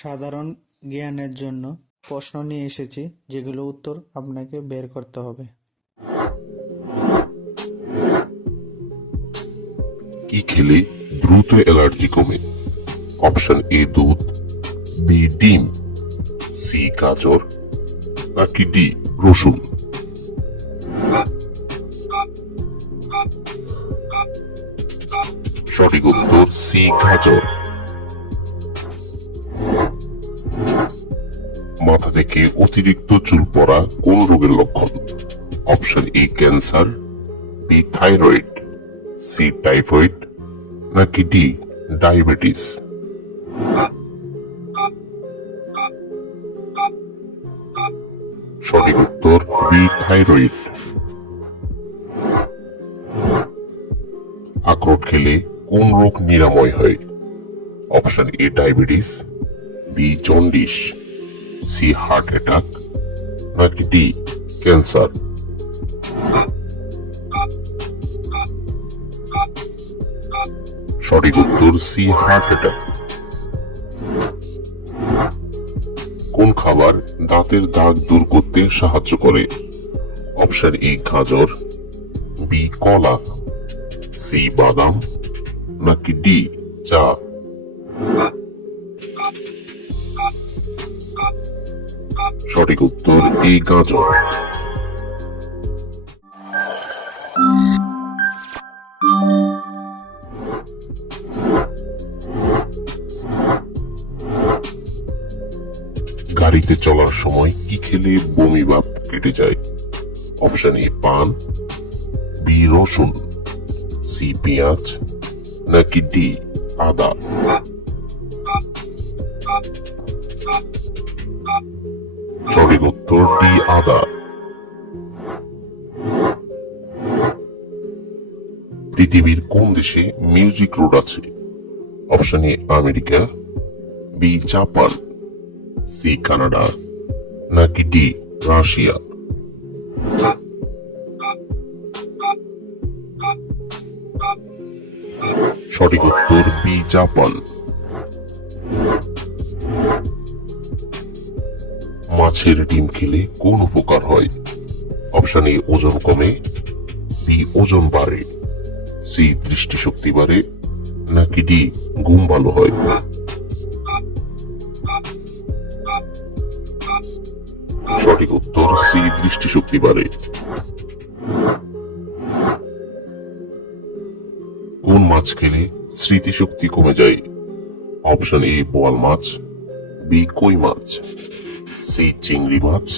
সাধারণ জ্ঞানের জন্য প্রশ্ন নিয়ে এসেছি, যেগুলো উত্তর আপনাকে বের করতে হবে। কি খেলে দ্রুত অ্যালার্জি কমে? অপশন এ দুধ, বি ডিম, সি গাজর, নাকি ডি রসুন? সঠিক উত্তর সি গাজর। মাথা থেকে অতিরিক্ত চুল পড়া কোন রোগের লক্ষণ? Option A cancer, B thyroid, C typhoid, নাকি ডি ডায়াবেটিস? সঠিক উত্তর বি থাইরয়েড। আখরোট খেলে কোন রোগ নিরাময় হয়? Option A diabetes, B jaundice, C heart attack, নাকি ডি ক্যান্সার? সঠিক উত্তর সি হার্ট অ্যাটাক। কোন খাবার দাঁতের দাগ দূর করতে সাহায্য করে? অপশন এ গাজর, বি কলা, সি বাদাম, নাকি ডি চা? সঠিক উত্তর এ গাজর। গাড়িতে চলার সময় কি খেলে বমি ভাব কেটে যায়? অপশন এ পান, বি রসুন, সি পেঁয়াজ, নাকি ডি আদা? সঠিক উত্তর ডি আদা। পৃথিবীর কোন দেশে মিউজিক রোড আছে? Option A America, B Japan, C Canada, নাকি ডি রাশিয়া? সঠিক উত্তর বি জাপান। মাছের ডিম খেলে কোন উপকার হয়? অপশন এ ওজন কমে, বি ওজন বাড়ে, সি দৃষ্টিশক্তি বাড়ে, নাকি ডি ঘুম ভালো হয়? সঠিক উত্তর সি দৃষ্টিশক্তি বাড়ে। কোন মাছ খেলে স্মৃতিশক্তি কমে যায়? অপশন এ বোয়াল মাছ, বি কই মাছ, সি চিংড়ি মাছ,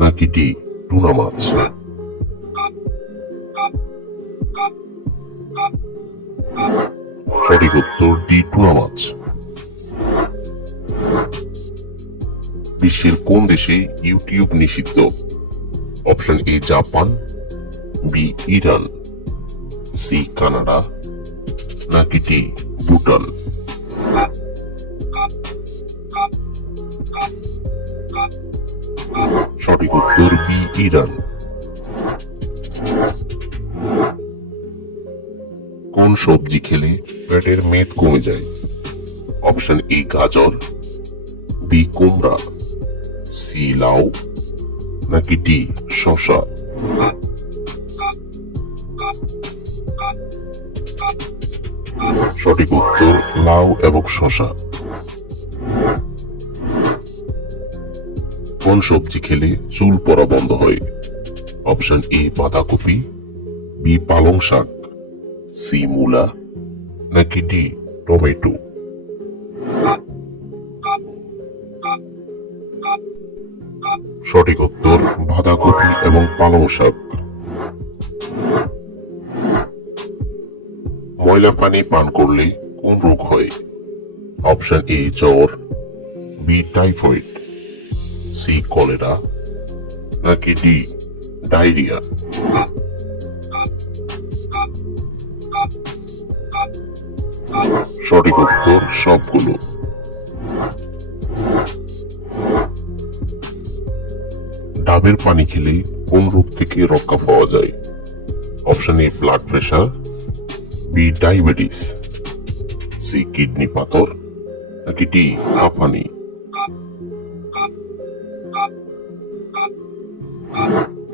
নাকি ডি টুনা মাছ? সঠিক উত্তর ডি টুনা মাছ। বিশ্বের কোন দেশে ইউটিউব নিষিদ্ধ? Option A Japan, B Iran, C Canada, নাকি ডি ভুটান? সঠিক উত্তর বি ইরান। কোন সবজি খেলে পেটের মেদ কমে যায়? অপশন এ গাজর, বি কুমড়া, সি লাউ, নাকি ডি শসা? সঠিক উত্তর লাউ এবং শসা। কোন সবজি খেলে চুল পড়া বন্ধ হয়? অপশন এ বাঁধাকপি, বি পালং শাক, সি মূলা, নাকি ডি টমেটো? সঠিক উত্তর বাঁধাকপি এবং পালং শাক। ময়লা পানি পান করলে কোন রোগ হয়? অপশন এ জ্বর, বি টাইফয়েড, সি কলেরা, নাকি ডি ডায়রিয়া? সঠিক উত্তর সবগুলো। ডাবের পানি খেলে কোন রোগ থেকে রক্ষা পাওয়া যায়? Option A blood pressure, B diabetes, C kidney পাথর, নাকি ডি হাঁপানি?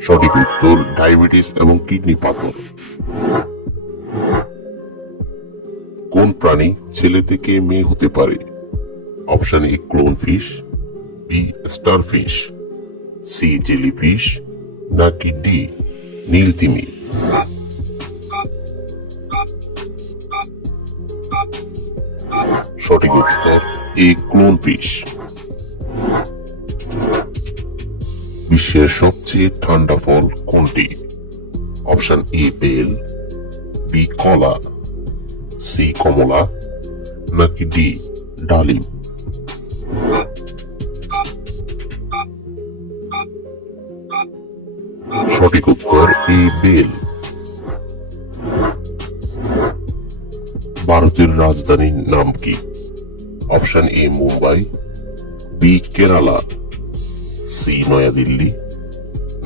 সঠিক উত্তর ডায়াবেটিস এবং কিডনি পাথর। কোন প্রাণী ছেলে থেকে মেয়ে হতে পারে? Option A clownfish, B starfish, C jellyfish, নাকি ডি নীল তিমি? সঠিক উত্তর এ ক্লোন ফিশ। বিশ্বের সবচেয়ে ঠান্ডা ফল কোনটি? অপশন এ বেল, বি কলা, সি কমলা, নাকি ডি ডালিম? সঠিক উত্তর এ বেল। ভারতের রাজধানীর নাম কি? Option A Mumbai, B Kerala, C Nayadilli,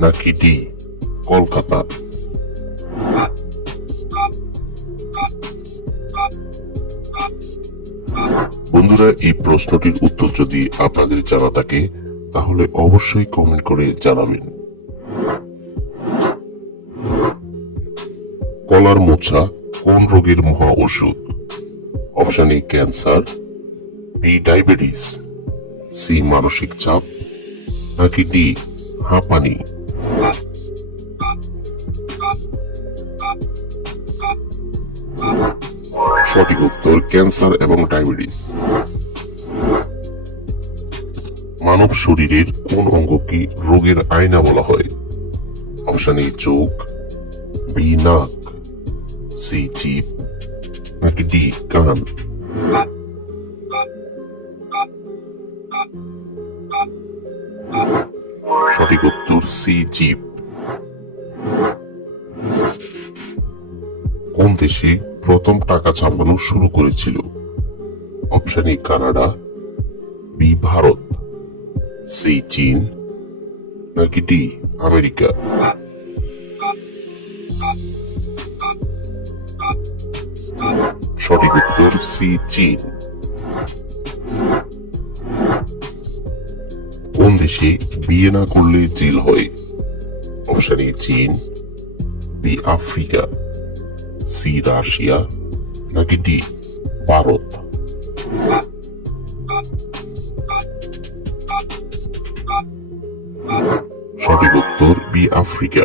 নাকি ডি কলকাতা? বন্ধুরা, এই প্রশ্নটির উত্তর যদি আপনাদের জানা থাকে তাহলে অবশ্যই কমেন্ট করে জানাবেন। কলার মোচা কোন রোগের মহা ওষুধ? Option A cancer, B diabetes, C মানসিক চাপ, নাকি ডি হাঁপানি? সঠিক উত্তর ক্যান্সার এবং ডায়াবেটিস। মানব শরীরের কোন অঙ্গকে রোগের আয়না বলা হয়? অপশন এ চোখ, বি নাক, সি জিভ, নাকি ডি কান? সঠিক উত্তর সি জিভ। কোন দেশে প্রথম টাকা ছাপানো শুরু করেছিল? Option A Canada, B Bharat, C চীন, নাকি ডি আমেরিকা? সঠিক উত্তর সি চীন। কোন দেশে বিয়ে না করলে জেল হয়? অপশন এ চীন, বি আফ্রিকা, সি রাশিয়া, নাকি ডি ভারত? সঠিক উত্তর বি আফ্রিকা।